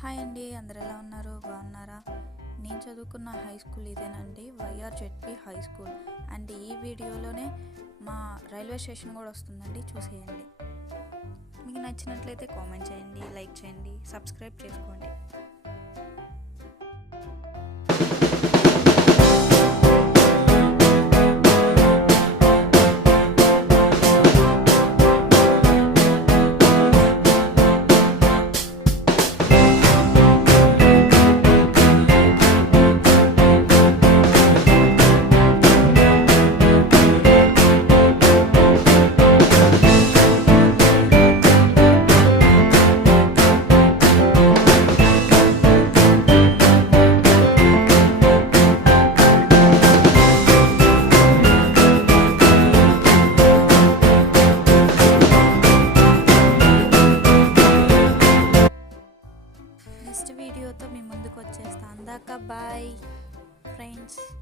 హాయ్ అండి, అందరు ఎలా ఉన్నారు? బాగున్నారా? నేను చదువుకున్న హై స్కూల్ ఇదేనండి, వైఆర్జెడ్పి హై స్కూల్. అండ్ ఈ వీడియోలోనే మా రైల్వే స్టేషన్ కూడా వస్తుందండి, చూసేయండి. మీకు నచ్చినట్లయితే కామెంట్ చేయండి, లైక్ చేయండి, సబ్స్క్రైబ్ చేసుకోండి. నెక్స్ట్ వీడియోతో మీ ముందుకు వచ్చేస్తాను. అందాక బాయ్ ఫ్రెండ్స్.